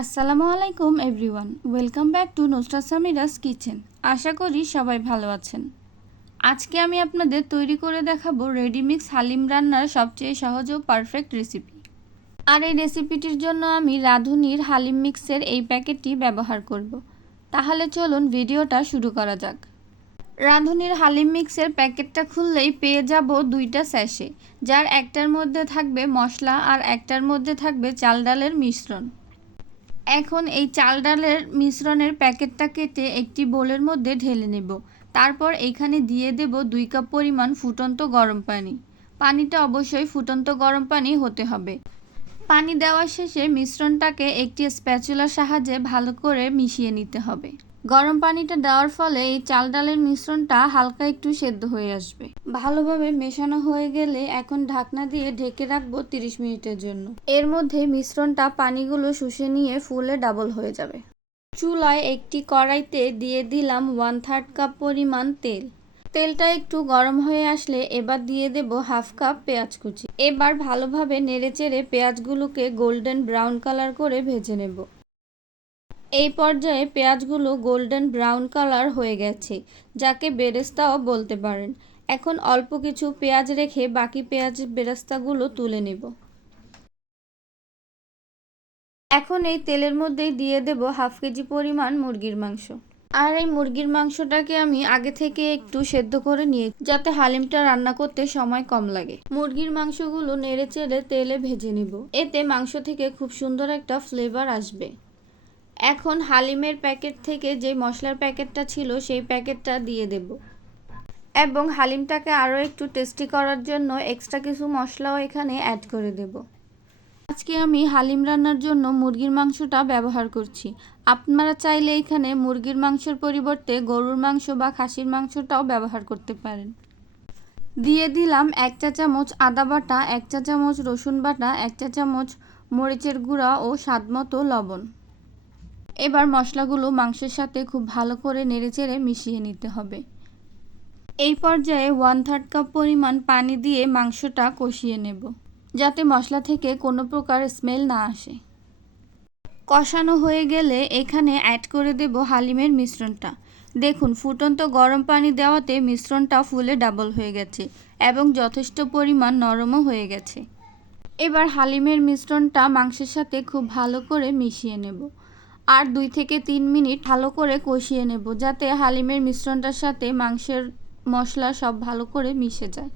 আসসালামু আলাইকুম everyone, welcome back to Nusrat Samira's kitchen. আশা করি সবাই ভালো আছেন। আজকে আমি আপনাদের তৈরি করে দেখাবো রেডিমিক্স হালিম রান্নার সবচেয়ে সহজ ও পারফেক্ট রেসিপি। আর এই রেসিপিটির জন্য আমি রাঁধুনির হালিম মিক্সের এই প্যাকেটটি ব্যবহার করব। তাহলে চলুন ভিডিওটা শুরু করা যাক। রাঁধুনির হালিম মিক্সের প্যাকেটটা খুললেই পেয়ে যাব দুইটা স্যাশে, যার একটার মধ্যে থাকবে মশলা আর একটার মধ্যে থাকবে চাল ডালের মিশ্রণ। এখন এই চাল ডালের মিশ্রণের প্যাকেটটা কেটে একটি বোলের মধ্যে ঢেলে নেব। তারপর এখানে দিয়ে দেব 2 কাপ পরিমাণ ফুটন্ত গরম পানি। পানিটা অবশ্যই ফুটন্ত গরম পানি হতে হবে। পানি দেওয়ার শেষে মিশ্রণটাকে একটি স্প্যাচুলার সাহায্যে ভালো করে মিশিয়ে নিতে হবে। গরম পানিটা দেওয়ার ফলে এই চাল ডালের মিশ্রণটা হালকা একটু সেদ্ধ হয়ে আসবে। ভালোভাবে মেশানো হয়ে গেলে এখন ঢাকনা দিয়ে ঢেকে রাখবো 30 মিনিটের জন্য। এর মধ্যে মিশ্রণটা পানিগুলো শুষে নিয়ে ফুলে ডাবল হয়ে যাবে। চুলায় একটি কড়াইতে দিয়ে দিলাম 1/3 কাপ পরিমাণ তেল। তেলটা একটু গরম হয়ে আসলে এবার দিয়ে দেব 1/2 কাপ পেঁয়াজ কুচি। এবার ভালোভাবে নেড়েচেড়ে পেঁয়াজগুলোকে গোল্ডেন ব্রাউন কালার করে ভেজে নেব। এই পর্যায়ে পেঁয়াজগুলো গোল্ডেন ব্রাউন কালার হয়ে গেছে, যাকে বেরেস্তাও বলতে পারেন। এখন অল্প কিছু পেঁয়াজ রেখে বাকি পেঁয়াজ বেরেস্তাগুলো তুলে নেব। এখন এই তেলের মধ্যেই দিয়ে দেব 1/2 কেজি পরিমাণ মুরগির মাংস। আর এই মুরগির মাংসটাকে আমি আগে থেকে একটু সেদ্ধ করে নিয়ে, যাতে হালিমটা রান্না করতে সময় কম লাগে। মুরগির মাংসগুলো নেড়েচেড়ে তেলে ভেজে নেব। এতে মাংস থেকে খুব সুন্দর একটা ফ্লেভার আসবে। এখন হালিমের প্যাকেট থেকে যে মশলার প্যাকেটটা ছিল সেই প্যাকেটটা দিয়ে দেব এবং হালিমটাকে আরও একটু টেস্টি করার জন্য এক্সট্রা কিছু মশলাও এখানে অ্যাড করে দেব। আজকে আমি হালিম রান্নার জন্য মুরগির মাংসটা ব্যবহার করছি। আপনারা চাইলে এখানে মুরগির মাংসের পরিবর্তে গরুর মাংস বা খাসির মাংসটাও ব্যবহার করতে পারেন। দিয়ে দিলাম 1 চা চামচ আদা বাটা, 1 চা চামচ রসুন বাটা, 1 চা চামচ মরিচের গুঁড়া ও স্বাদমতো লবণ। এবার মশলাগুলো মাংসের সাথে খুব ভালো করে নেড়েচেড়ে মিশিয়ে নিতে হবে। এই পর্যায়ে 1/3 কাপ পরিমাণ পানি দিয়ে মাংসটা কষিয়ে নেব, যাতে মশলা থেকে কোনো প্রকার স্মেল না আসে। কষানো হয়ে গেলে এখানে অ্যাড করে দেব হালিমের মিশ্রণটা। দেখুন, ফুটন্ত গরম পানি দেওয়াতে মিশ্রণটা ফুলে ডাবল হয়ে গেছে এবং যথেষ্ট পরিমাণ নরমও হয়ে গেছে। এবার হালিমের মিশ্রণটা মাংসের সাথে খুব ভালো করে মিশিয়ে নেব আর 2 থেকে 3 মিনিট ভালো করে কষিয়ে নেব, যাতে হালিমের মিশ্রণটার সাথে মাংসের মশলা সব ভালো করে মিশে যায়।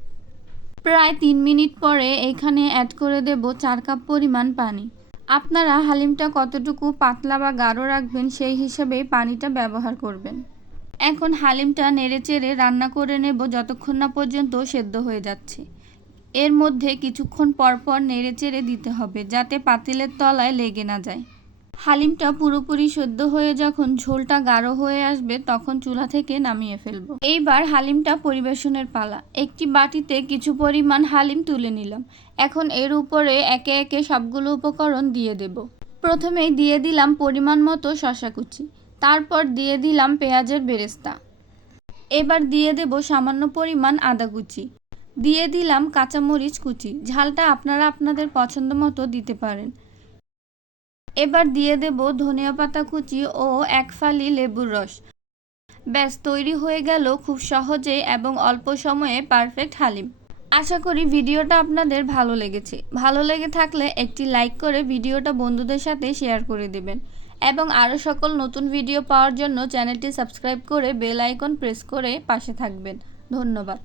প্রায় 3 মিনিট পরে এখানে অ্যাড করে দেব 4 কাপ পরিমাণ পানি। আপনারা হালিমটা কতটুকু পাতলা বা গাঢ় রাখবেন সেই হিসাবে পানিটা ব্যবহার করবেন। এখন হালিমটা নেড়েচেড়ে রান্না করে নেব যতক্ষণ না পর্যন্ত সেদ্ধ হয়ে যাচ্ছে। এর মধ্যে কিছুক্ষণ পরপর নেড়েচেড়ে দিতে হবে, যাতে পাতিলের তলায় লেগে না যায়। হালিমটা পুরোপুরি সেদ্ধ হয়ে যখন ঝোলটা গাঢ় হয়ে আসবে তখন চুলা থেকে নামিয়ে ফেলবো। এইবার হালিমটা পরিবেশনের পালা। একটি বাটিতে কিছু পরিমাণ হালিম তুলে নিলাম। এখন এর উপরে একে একে সবগুলো উপকরণ দিয়ে দেব। প্রথমেই দিয়ে দিলাম পরিমাণ মতো শসা কুচি, তারপর দিয়ে দিলাম পেঁয়াজের বেরেস্তা। এবার দিয়ে দেব সামান্য পরিমাণ আদা কুচি, দিয়ে দিলাম কাঁচামরিচ কুচি। ঝালটা আপনারা আপনাদের পছন্দ মতো দিতে পারেন। এবার দিয়ে দেব ধনিয়া পাতা কুচি ও 1 ফালি লেবুর রস। ব্যাস, তৈরি হয়ে গেল খুব সহজে এবং অল্প সময়ে পারফেক্ট হালিম। আশা করি ভিডিওটা আপনাদের ভালো লেগেছে। ভালো লেগে থাকলে একটি লাইক করে ভিডিওটা বন্ধুদের সাথে শেয়ার করে দেবেন এবং আরও সকল নতুন ভিডিও পাওয়ার জন্য চ্যানেলটি সাবস্ক্রাইব করে বেল আইকন প্রেস করে পাশে থাকবেন। ধন্যবাদ।